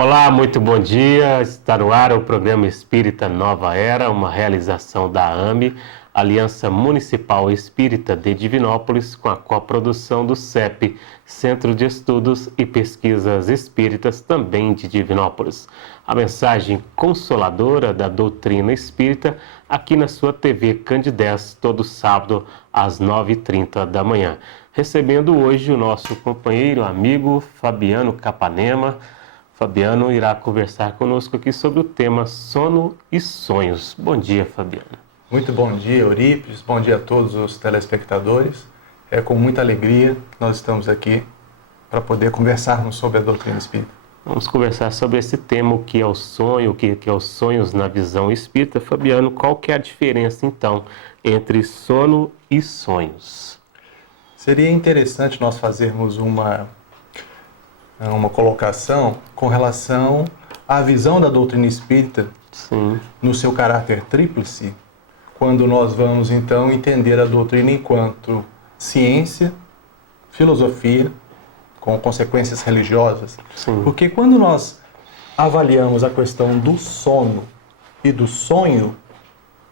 Olá, muito bom dia. Está no ar o programa Espírita Nova Era, uma realização da AME, Aliança Municipal Espírita de Divinópolis, com a coprodução do CEP, Centro de Estudos e Pesquisas Espíritas, também de Divinópolis. A mensagem consoladora da doutrina espírita aqui na sua TV Candidez, todo sábado às 9h30 da manhã. Recebendo hoje o nosso companheiro, amigo Fabiano Capanema. Fabiano irá conversar conosco aqui sobre o tema sono e sonhos. Bom dia, Fabiano. Muito bom dia, Eurípides. Bom dia a todos os telespectadores. É com muita alegria que nós estamos aqui para poder conversarmos sobre a doutrina espírita. Vamos conversar sobre esse tema, o que é o sonho, o que é os sonhos na visão espírita. Fabiano, qual que é a diferença, então, entre sono e sonhos? Seria interessante nós fazermos uma colocação com relação à visão da doutrina espírita. Sim. No seu caráter tríplice, quando nós vamos então entender a doutrina enquanto ciência, filosofia, com consequências religiosas. Sim. Porque quando nós avaliamos a questão do sono e do sonho,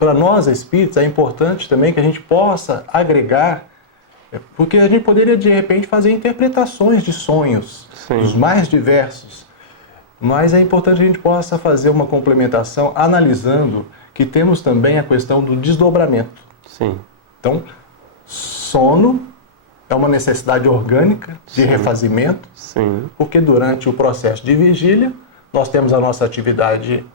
para nós espíritos é importante também que a gente possa agregar, porque a gente poderia de repente fazer interpretações de sonhos, Sim, os mais diversos, mas é importante que a gente possa fazer uma complementação analisando que temos também a questão do desdobramento. sim, Então, sono é uma necessidade orgânica de Sim. refazimento, sim, porque durante o processo de vigília nós temos a nossa atividade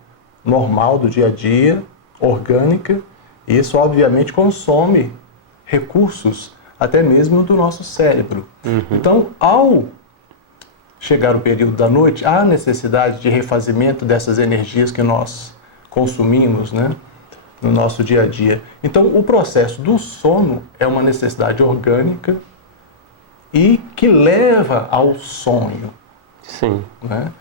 normal do dia a dia, orgânica, e isso obviamente consome recursos até mesmo do nosso cérebro. Então, ao chegar o período da noite, há necessidade de refazimento dessas energias que nós consumimos, né, no nosso dia a dia. Então, o processo do sono é uma necessidade orgânica e que leva ao sonho, sim, né?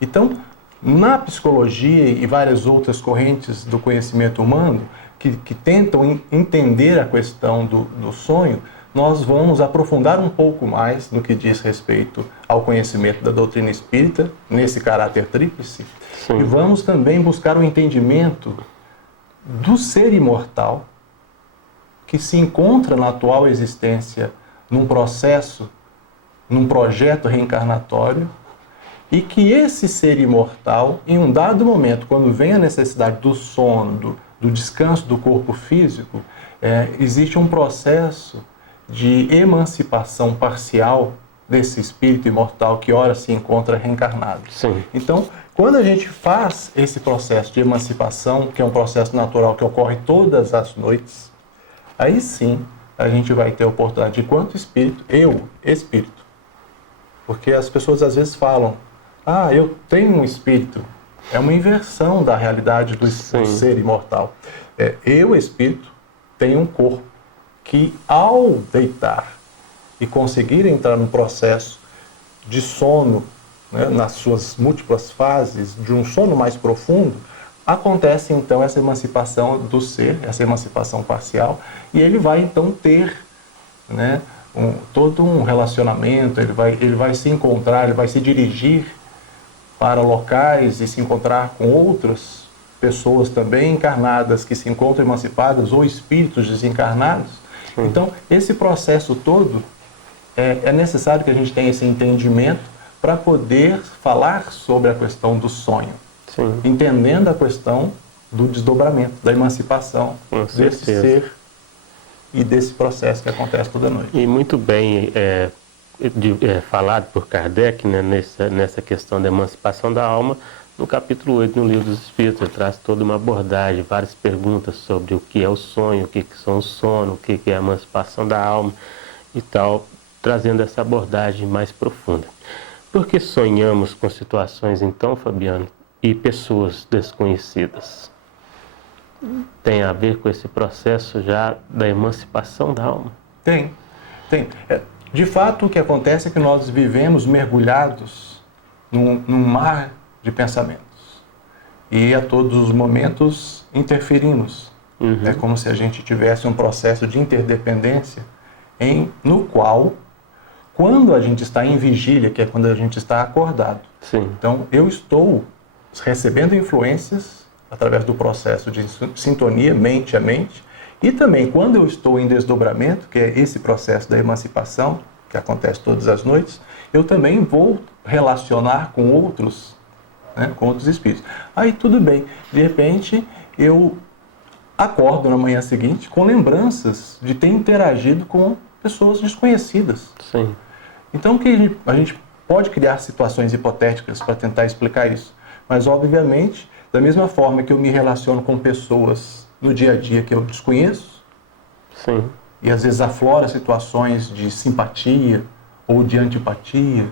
Então, na psicologia e várias outras correntes do conhecimento humano que tentam entender a questão do sonho, nós vamos aprofundar um pouco mais no que diz respeito ao conhecimento da doutrina espírita, nesse caráter tríplice, Sim. e vamos também buscar o entendimento do ser imortal que se encontra na atual existência num processo, num projeto reencarnatório, e que esse ser imortal, em um dado momento, quando vem a necessidade do sono, do descanso do corpo físico, existe um processo de emancipação parcial desse espírito imortal que ora se encontra reencarnado. sim, Então, quando a gente faz esse processo de emancipação, que é um processo natural que ocorre todas as noites, aí sim a gente vai ter a oportunidade, enquanto espírito, espírito. Porque as pessoas às vezes falam, eu tenho um espírito. É uma inversão da realidade do ser imortal. Eu, espírito, tenho um corpo que, ao deitar e conseguir entrar no processo de sono, né, nas suas múltiplas fases, de um sono mais profundo, acontece então essa emancipação do ser, essa emancipação parcial, e ele vai então ter, né, todo um relacionamento, ele vai se encontrar, ele vai se dirigir para locais e se encontrar com outras pessoas também encarnadas que se encontram emancipadas ou espíritos desencarnados. Então, esse processo todo, é necessário que a gente tenha esse entendimento para poder falar sobre a questão do sonho, sim, entendendo a questão do desdobramento, da emancipação desse ser e desse processo que acontece toda noite. E muito bem falado por Kardec, né, nessa questão da emancipação da alma. No capítulo 8, no Livro dos Espíritos, traz toda uma abordagem, várias perguntas sobre o que é o sonho, o que são o sono, o que é a emancipação da alma e tal, trazendo essa abordagem mais profunda. Por que sonhamos com situações, então, Fabiano, e pessoas desconhecidas? Tem a ver com esse processo já da emancipação da alma? Tem. De fato, o que acontece é que nós vivemos mergulhados num mar de pensamentos. E a todos os momentos interferimos. É como se a gente tivesse um processo de interdependência no qual, quando a gente está em vigília, que é quando a gente está acordado. Sim. Então, eu estou recebendo influências através do processo de sintonia, mente a mente, e também quando eu estou em desdobramento, que é esse processo da emancipação, que acontece todas as noites, eu também vou relacionar com outros, né, com outros espíritos. Aí tudo bem, de repente eu acordo na manhã seguinte com lembranças de ter interagido com pessoas desconhecidas. Sim. Então que a gente pode criar situações hipotéticas para tentar explicar isso, mas obviamente, da mesma forma que eu me relaciono com pessoas no dia a dia que eu desconheço, Sim. e às vezes aflora situações de simpatia ou de antipatia,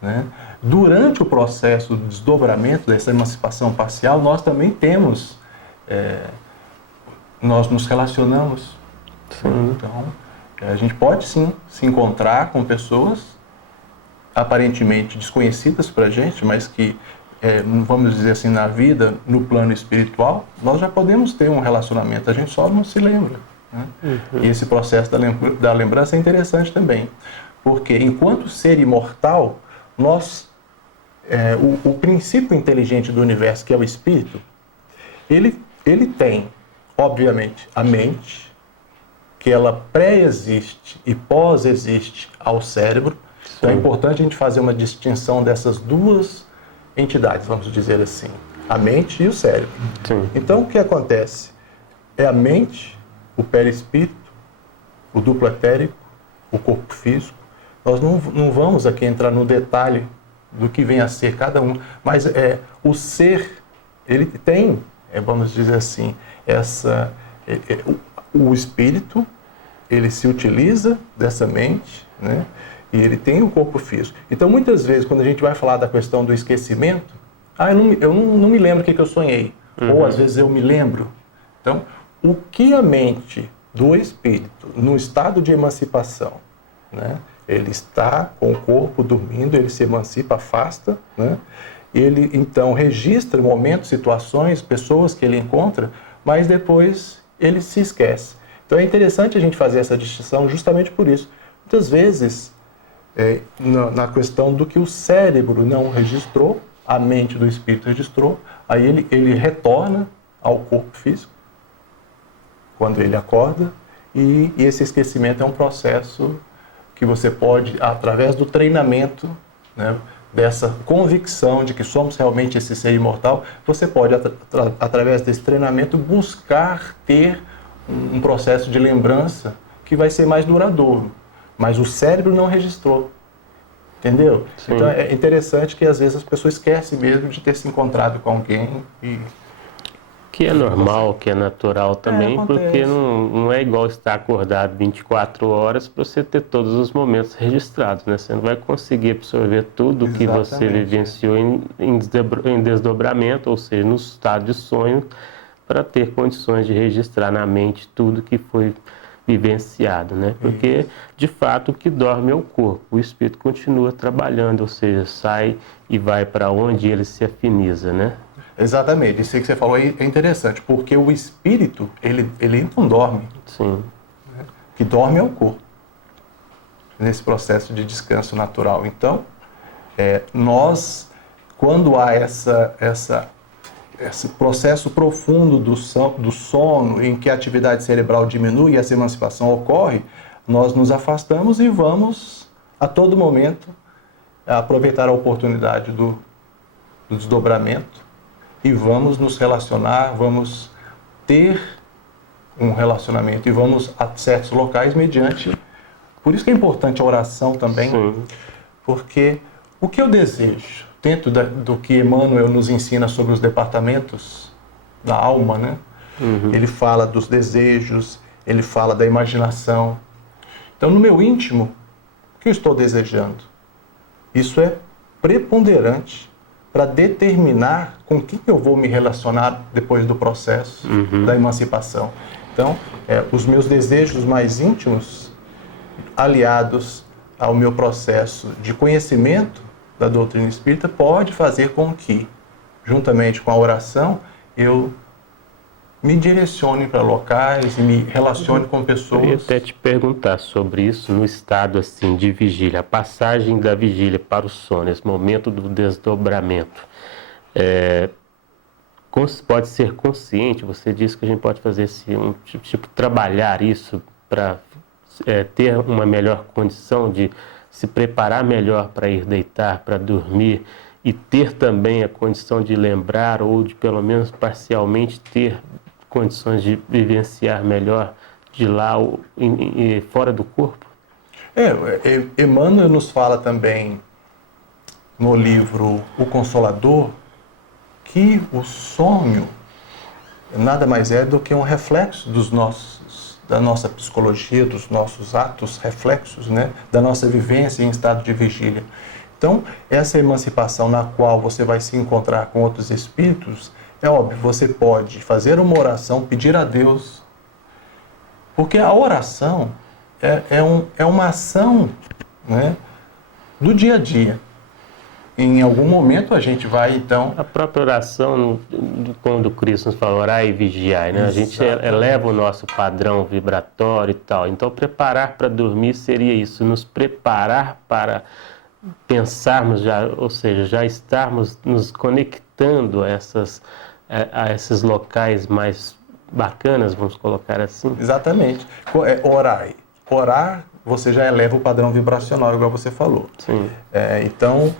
né? Durante o processo de desdobramento dessa emancipação parcial, nós também temos, nós nos relacionamos. Sim. Então, a gente pode sim se encontrar com pessoas aparentemente desconhecidas para a gente, mas que, vamos dizer assim, na vida, no plano espiritual, nós já podemos ter um relacionamento, a gente só não se lembra. Né? E esse processo da lembrança é interessante também, porque enquanto ser imortal, nós, o princípio inteligente do universo, que é o espírito, ele tem, obviamente, a mente, que ela pré-existe e pós-existe ao cérebro. Então é importante a gente fazer uma distinção dessas duas entidades, vamos dizer assim, a mente e o cérebro. Sim. Então o que acontece? É a mente, o perispírito, o duplo etérico, o corpo físico. Nós não vamos aqui entrar no detalhe do que vem a ser cada um, mas o ser, ele tem, vamos dizer assim, o espírito, ele se utiliza dessa mente, né? E ele tem o corpo físico. Então, muitas vezes, quando a gente vai falar da questão do esquecimento, eu não me lembro o que eu sonhei. Ou, às vezes, eu me lembro. Então, o que a mente do espírito, no estado de emancipação, né? Ele está com o corpo dormindo, ele se emancipa, afasta, né? Ele, então, registra momentos, situações, pessoas que ele encontra, mas depois ele se esquece. Então, é interessante a gente fazer essa distinção justamente por isso. Muitas vezes, na questão do que o cérebro não registrou, a mente do espírito registrou, aí ele retorna ao corpo físico, quando ele acorda, e esse esquecimento é um processo que você pode, através do treinamento, né, dessa convicção de que somos realmente esse ser imortal, você pode, através desse treinamento, buscar ter um processo de lembrança que vai ser mais duradouro. Mas o cérebro não registrou, entendeu? Sim. Então é interessante que às vezes as pessoas esquecem mesmo de ter se encontrado com alguém. Que é normal, que é natural também, porque não é igual estar acordado 24 horas para você ter todos os momentos registrados, né? Você não vai conseguir absorver tudo o que você vivenciou em desdobramento, ou seja, no estado de sonho, para ter condições de registrar na mente tudo que foi vivenciado, né? Porque, de fato, o que dorme é o corpo. O espírito continua trabalhando, ou seja, sai e vai para onde ele se afiniza, né? Exatamente. Isso aí que você falou é interessante, porque o espírito, ele não dorme. Sim. Né? O que dorme é o corpo, nesse processo de descanso natural. Então, nós, quando há esse processo profundo do sono, em que a atividade cerebral diminui e essa emancipação ocorre, nós nos afastamos e vamos, a todo momento, aproveitar a oportunidade do desdobramento e vamos nos relacionar, vamos ter um relacionamento e vamos a certos locais mediante... Por isso que é importante a oração também, sim, porque o que eu desejo, dentro do que Emmanuel nos ensina sobre os departamentos da alma, né? Ele fala dos desejos, ele fala da imaginação. Então, no meu íntimo, o que eu estou desejando? Isso é preponderante para determinar com quem eu vou me relacionar depois do processo da emancipação. Então, os meus desejos mais íntimos, aliados ao meu processo de conhecimento da doutrina espírita, pode fazer com que, juntamente com a oração, eu me direcione para locais e me relacione com pessoas. Eu ia até te perguntar sobre isso no estado assim de vigília, a passagem da vigília para o sono, esse momento do desdobramento. Pode ser consciente, você disse que a gente pode fazer trabalhar isso para ter uma melhor condição de se preparar melhor para ir deitar, para dormir, e ter também a condição de lembrar ou de pelo menos parcialmente ter condições de vivenciar melhor de lá fora do corpo? Emmanuel nos fala também no livro O Consolador que o sonho nada mais é do que um reflexo da nossa psicologia, dos nossos atos reflexos, né? Da nossa vivência em estado de vigília. Então, essa emancipação na qual você vai se encontrar com outros espíritos, é óbvio, você pode fazer uma oração, pedir a Deus, porque a oração é uma ação, né, do dia a dia. Em algum momento a gente vai, então... A própria oração, quando Cristo nos fala orar e vigiar, né? A gente eleva o nosso padrão vibratório e tal. Então, preparar para dormir seria isso, nos preparar para pensarmos já, ou seja, já estarmos nos conectando a esses locais mais bacanas, vamos colocar assim. Exatamente. Orar, você já eleva o padrão vibracional, igual você falou. Sim. Então,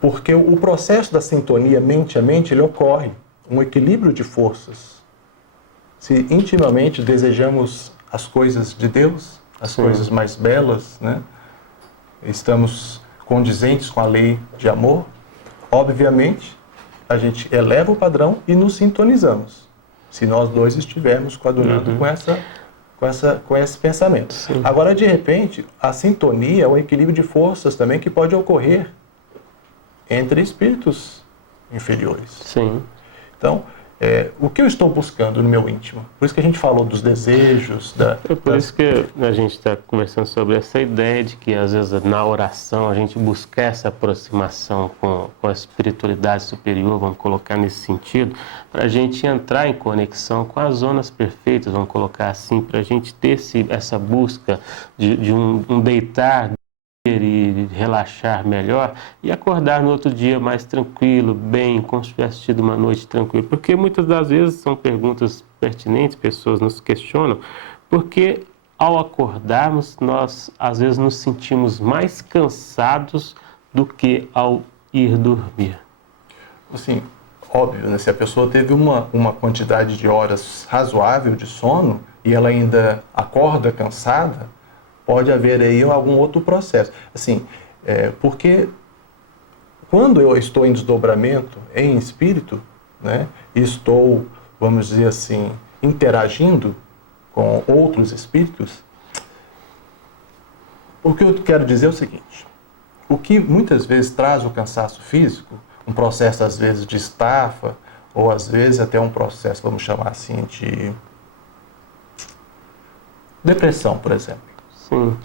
porque o processo da sintonia mente a mente, ele ocorre, um equilíbrio de forças. Se intimamente desejamos as coisas de Deus, as coisas mais belas, né? Estamos condizentes com a lei de amor, obviamente, a gente eleva o padrão e nos sintonizamos. Se nós dois estivermos coadunando com esse pensamento. Sim. Agora, de repente, a sintonia é um equilíbrio de forças também que pode ocorrer entre espíritos inferiores. Sim. Então, o que eu estou buscando no meu íntimo? Por isso que a gente falou dos desejos. Por isso que a gente está conversando sobre essa ideia de que, às vezes, na oração, a gente busca essa aproximação com a espiritualidade superior, vamos colocar nesse sentido, para a gente entrar em conexão com as zonas perfeitas, vamos colocar assim, para a gente ter essa busca de um deitar e relaxar melhor e acordar no outro dia mais tranquilo, bem, como se tivesse tido uma noite tranquila. Porque muitas das vezes são perguntas pertinentes, pessoas nos questionam, porque ao acordarmos nós às vezes nos sentimos mais cansados do que ao ir dormir. Assim, óbvio, né? Se a pessoa teve uma quantidade de horas razoável de sono e ela ainda acorda cansada, pode haver aí algum outro processo. Assim, porque quando eu estou em desdobramento, em espírito, né, e estou, vamos dizer assim, interagindo com outros espíritos, o que eu quero dizer é o seguinte: o que muitas vezes traz o cansaço físico, um processo às vezes de estafa, ou às vezes até um processo, vamos chamar assim, de depressão, por exemplo. Sim.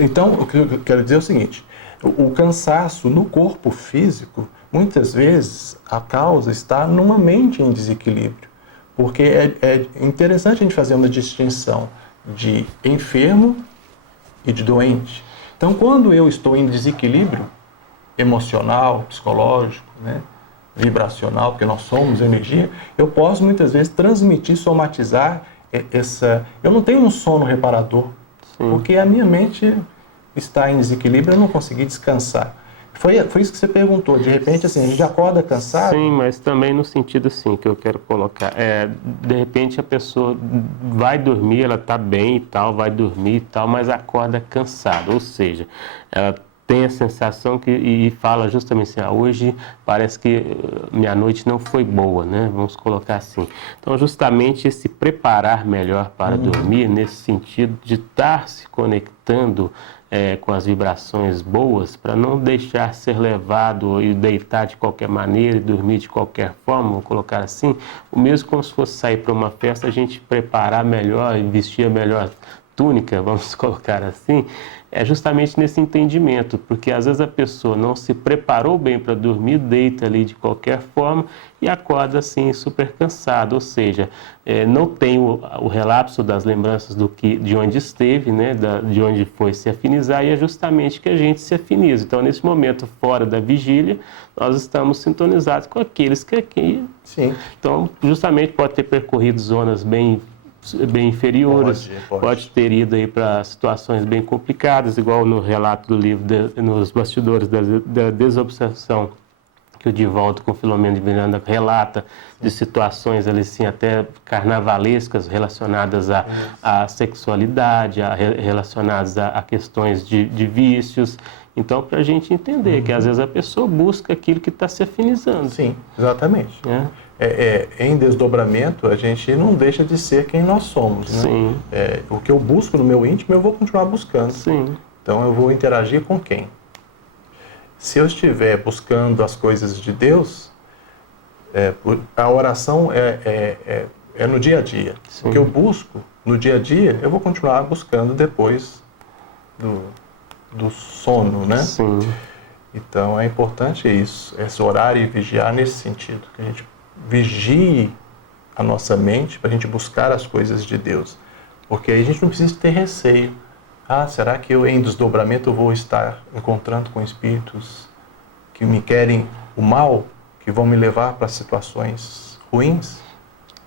Então, o que eu quero dizer é o seguinte: o cansaço no corpo físico, muitas vezes, a causa está numa mente em desequilíbrio. Porque é interessante a gente fazer uma distinção de enfermo e de doente. Então, quando eu estou em desequilíbrio emocional, psicológico, né, vibracional, porque nós somos energia, eu posso muitas vezes transmitir, somatizar eu não tenho um sono reparador. Sim. Porque a minha mente está em desequilíbrio, eu não consegui descansar. Foi isso que você perguntou. De repente, assim, a gente acorda cansado? Sim, mas também no sentido assim que eu quero colocar. De repente a pessoa vai dormir, ela está bem e tal, vai dormir e tal, mas acorda cansada. Ou seja, ela tem a sensação e fala justamente assim, hoje parece que minha noite não foi boa, né? Vamos colocar assim. Então, justamente esse preparar melhor para dormir, nesse sentido de estar se conectando com as vibrações boas, para não deixar ser levado e deitar de qualquer maneira e dormir de qualquer forma, vamos colocar assim, o mesmo como se fosse sair para uma festa, a gente preparar melhor, vestir melhor túnica, vamos colocar assim, é justamente nesse entendimento, porque às vezes a pessoa não se preparou bem para dormir, deita ali de qualquer forma e acorda assim super cansado, ou seja, não tem o relapso das lembranças de onde esteve, né, de onde foi se afinizar, e é justamente que a gente se afiniza. Então, nesse momento fora da vigília, nós estamos sintonizados com aqueles que aqui... Sim. Então, justamente pode ter percorrido zonas bem inferiores, pode ter ido aí para situações bem complicadas, igual no relato do livro, nos bastidores da desobsessão, que o Divaldo com Filomeno de Miranda relata, de situações ali sim até carnavalescas relacionadas à sexualidade, relacionadas a questões de vícios. Então, para a gente entender que às vezes a pessoa busca aquilo que está se afinizando. Sim, exatamente. Em desdobramento, a gente não deixa de ser quem nós somos. Né? Sim. O que eu busco no meu íntimo, eu vou continuar buscando. Sim. Então, eu vou interagir com quem? Se eu estiver buscando as coisas de Deus, a oração é no dia a dia. Sim. O que eu busco no dia a dia, eu vou continuar buscando depois do sono, né? Sim. Então, é importante isso, orar e vigiar nesse sentido, que a gente vigie a nossa mente para a gente buscar as coisas de Deus. Porque aí a gente não precisa ter receio. Será que eu, em desdobramento, eu vou estar encontrando com espíritos que me querem o mal, que vão me levar para situações ruins?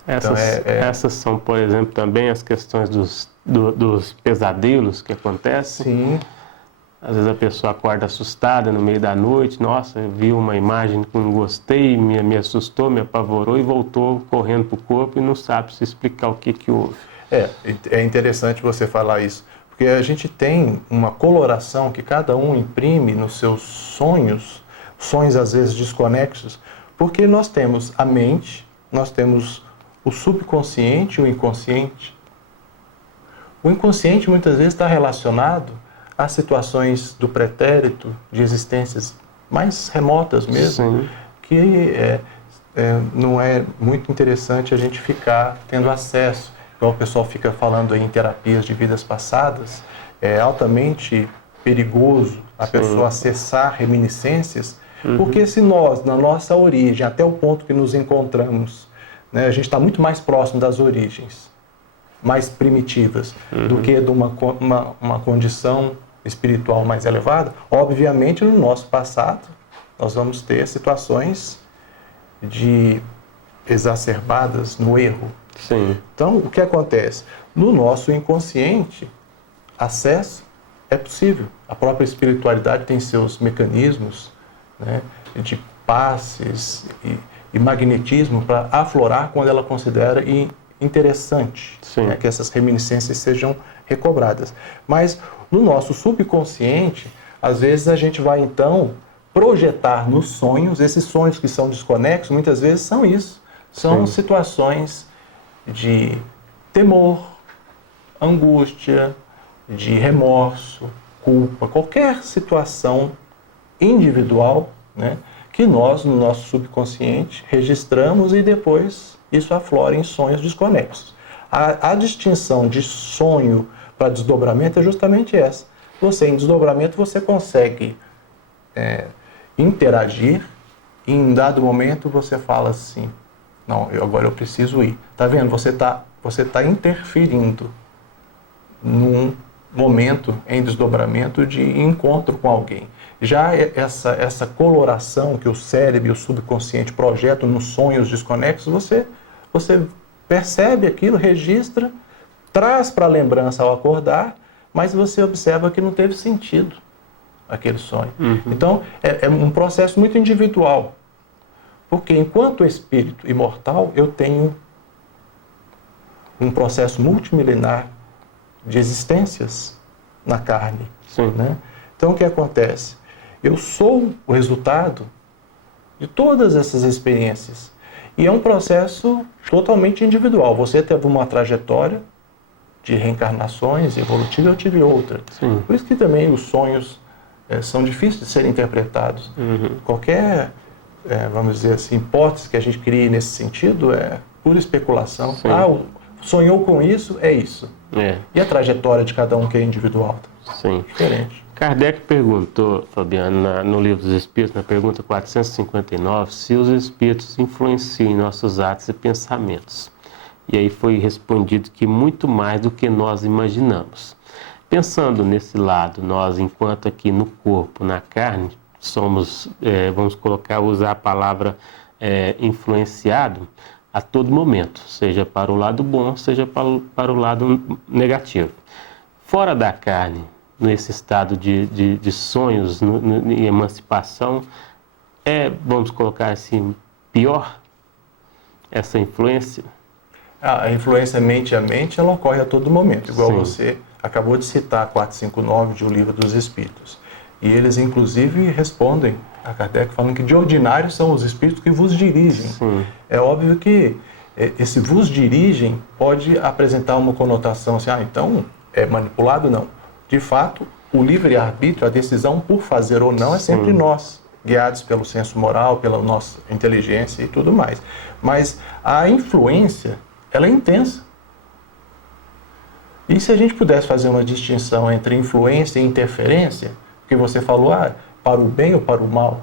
Essas são, por exemplo, também as questões dos pesadelos que acontecem. Sim. Às vezes a pessoa acorda assustada no meio da noite, nossa, eu vi uma imagem que não gostei, me assustou, me apavorou e voltou correndo para o corpo e não sabe se explicar o que houve. É interessante você falar isso, porque a gente tem uma coloração que cada um imprime nos seus sonhos às vezes desconexos, porque nós temos a mente, nós temos o subconsciente e o inconsciente. O inconsciente muitas vezes está relacionado a situações do pretérito, de existências mais remotas mesmo, sim, que não é muito interessante a gente ficar tendo acesso. Igual o pessoal fica falando aí em terapias de vidas passadas, é altamente perigoso a sim, pessoa acessar reminiscências, porque se nós, na nossa origem, até o ponto que nos encontramos, né, a gente está muito mais próximo das origens, mais primitivas, do que de uma condição espiritual mais elevada. Obviamente, no nosso passado, nós vamos ter situações exacerbadas no erro. Sim. Então, o que acontece? No nosso inconsciente, acesso é possível. A própria espiritualidade tem seus mecanismos, né, de passes e magnetismo para aflorar quando ela considera interessante, né, que essas reminiscências sejam recobradas. Mas no nosso subconsciente, às vezes a gente vai então projetar nos sonhos, esses sonhos que são desconexos, muitas vezes são isso, são sim, situações de temor, angústia, de remorso, culpa, qualquer situação individual, né, que nós, no nosso subconsciente, registramos e depois isso aflora em sonhos desconexos. A distinção de sonho para desdobramento é justamente essa. Você, em desdobramento, você consegue interagir e em dado momento você fala assim, não, agora eu preciso ir. Tá vendo? Você tá interferindo num momento em desdobramento de encontro com alguém. Já essa coloração que o cérebro e o subconsciente projetam nos sonhos desconexos, você percebe aquilo, registra, traz para a lembrança ao acordar, mas você observa que não teve sentido aquele sonho. Então, é um processo muito individual. Porque enquanto espírito imortal, eu tenho um processo multimilenar de existências na carne. Né? Então, o que acontece? Eu sou o resultado de todas essas experiências. E é um processo totalmente individual. Você teve uma trajetória de reencarnações evolutiva, eu tive outra. Sim. Por isso que também os sonhos são difíceis de serem interpretados. Qualquer, vamos dizer assim, hipótese que a gente crie nesse sentido é pura especulação. sonhou com isso, é isso. E a trajetória de cada um que é individual? Sim. Diferente. Kardec perguntou, Fabiano, no Livro dos Espíritos, na pergunta 459, se os espíritos influenciam em nossos atos e pensamentos. E aí foi respondido que muito mais do que nós imaginamos. Pensando nesse lado, nós, enquanto aqui no corpo, na carne, somos, vamos usar a palavra influenciado a todo momento, seja para o lado bom, seja para o lado negativo. Fora da carne, nesse estado de sonhos e emancipação, vamos colocar assim, pior essa influência? A influência mente a mente, ela ocorre a todo momento, igual Sim. você acabou de citar 459 de O Livro dos Espíritos. E eles, inclusive, respondem a Kardec falando que de ordinário são os espíritos que vos dirigem. Sim. É óbvio que esse vos dirigem pode apresentar uma conotação assim, então é manipulado? Não. De fato, o livre-arbítrio, a decisão por fazer ou não, é sempre nós, guiados pelo senso moral, pela nossa inteligência e tudo mais. Mas a influência, ela é intensa. E se a gente pudesse fazer uma distinção entre influência e interferência, porque você falou, para o bem ou para o mal?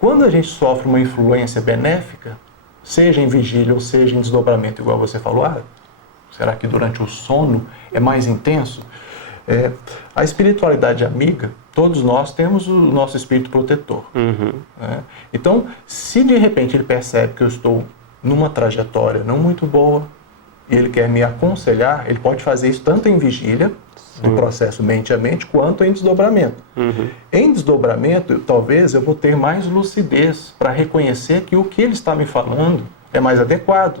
Quando a gente sofre uma influência benéfica, seja em vigília ou seja em desdobramento, igual você falou, será que durante o sono é mais intenso? A espiritualidade amiga, todos nós temos o nosso espírito protetor. Né? Então, se de repente ele percebe que eu estou numa trajetória não muito boa e ele quer me aconselhar, ele pode fazer isso tanto em vigília, no processo mente a mente, quanto em desdobramento. Em desdobramento, talvez eu vou ter mais lucidez para reconhecer que o que ele está me falando é mais adequado,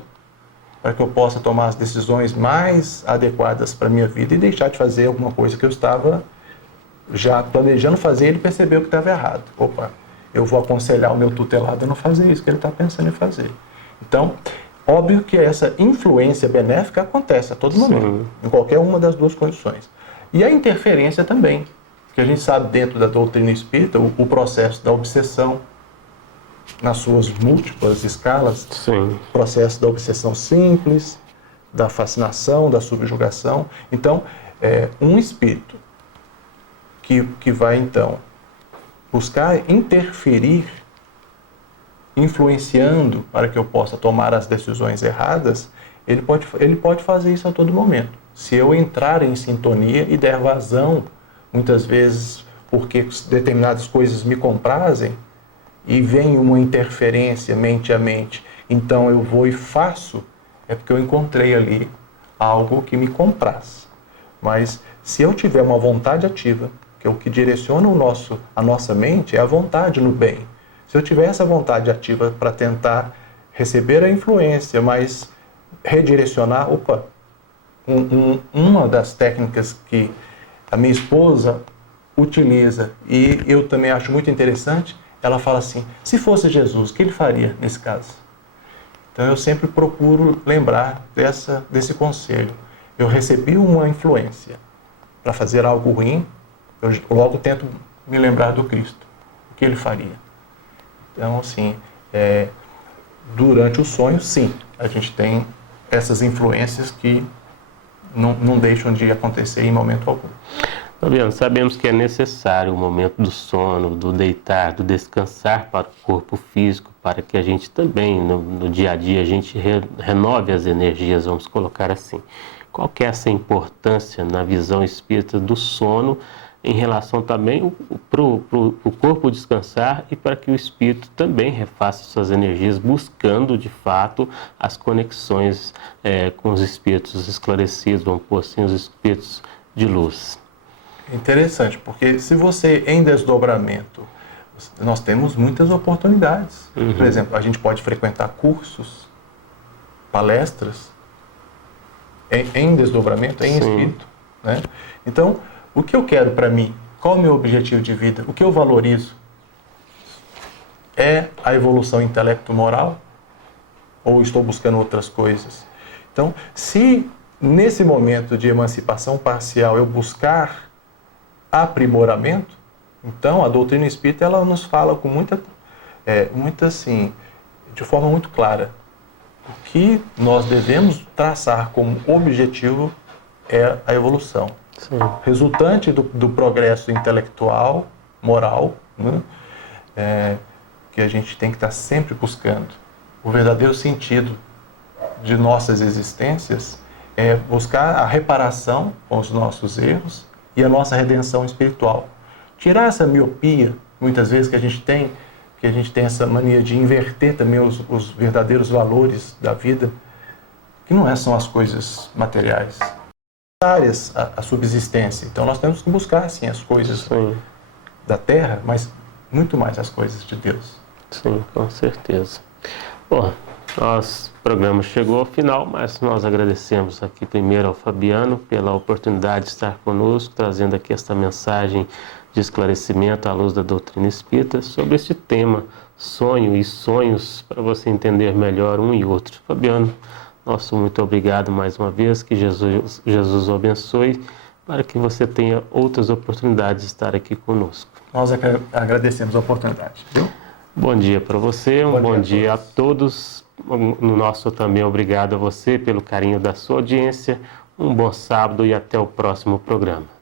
para que eu possa tomar as decisões mais adequadas para a minha vida e deixar de fazer alguma coisa que eu estava já planejando fazer e ele percebeu que estava errado. Opa, eu vou aconselhar o meu tutelado a não fazer isso que ele está pensando em fazer. Então, óbvio que essa influência benéfica acontece a todo momento, em qualquer uma das duas condições. E a interferência também, que a gente sabe dentro da doutrina espírita, o processo da obsessão, nas suas múltiplas escalas, o processo da obsessão simples, da fascinação, da subjugação. Então, um espírito que vai, então, buscar interferir, influenciando para que eu possa tomar as decisões erradas, ele pode fazer isso a todo momento. Se eu entrar em sintonia e der vazão, muitas vezes porque determinadas coisas me comprazem, e vem uma interferência mente a mente, então eu vou e faço, é porque eu encontrei ali algo que me compraz. Mas se eu tiver uma vontade ativa, que é o que direciona a nossa mente, é a vontade no bem. Se eu tiver essa vontade ativa para tentar receber a influência, mas redirecionar, uma das técnicas que a minha esposa utiliza, e eu também acho muito interessante, ela fala assim, se fosse Jesus, o que ele faria nesse caso? Então eu sempre procuro lembrar desse conselho. Eu recebi uma influência para fazer algo ruim, eu logo tento me lembrar do Cristo. O que ele faria? Então, assim, durante o sonho, sim, a gente tem essas influências que não deixam de acontecer em momento algum. Fabiano, sabemos que é necessário o momento do sono, do deitar, do descansar para o corpo físico, para que a gente também, no dia a dia, a gente renove as energias, vamos colocar assim. Qual que é essa importância na visão espírita do sono em relação também para o corpo descansar e para que o espírito também refaça suas energias, buscando de fato as conexões com os espíritos esclarecidos, vamos pôr assim, os espíritos de luz? Interessante, porque se você em desdobramento, nós temos muitas oportunidades. Por exemplo, a gente pode frequentar cursos, palestras em desdobramento, em espírito. Né? Então, o que eu quero para mim? Qual é o meu objetivo de vida? O que eu valorizo? É a evolução intelecto-moral? Ou estou buscando outras coisas? Então, se nesse momento de emancipação parcial eu buscar aprimoramento, então a doutrina espírita ela nos fala com muita assim, de forma muito clara, O que nós devemos traçar como objetivo é a evolução. Sim. Resultante do progresso intelectual, moral, né? Que a gente tem que estar sempre buscando. O verdadeiro sentido de nossas existências é buscar a reparação com os nossos erros e a nossa redenção espiritual. Tirar essa miopia, muitas vezes, que a gente tem essa mania de inverter também os verdadeiros valores da vida, que não são as coisas materiais. Áreas a subsistência. Então nós temos que buscar, sim, as coisas Sim. da terra, mas muito mais as coisas de Deus. Sim, com certeza. Bom, nosso programa chegou ao final, mas nós agradecemos aqui primeiro ao Fabiano pela oportunidade de estar conosco, trazendo aqui esta mensagem de esclarecimento à luz da doutrina espírita sobre este tema, sonho e sonhos, para você entender melhor um e outro. Fabiano, nosso muito obrigado mais uma vez, que Jesus o abençoe, para que você tenha outras oportunidades de estar aqui conosco. Nós agradecemos a oportunidade. Viu? Bom dia para você, bom dia a todos. No nosso também obrigado a você pelo carinho da sua audiência. Um bom sábado e até o próximo programa.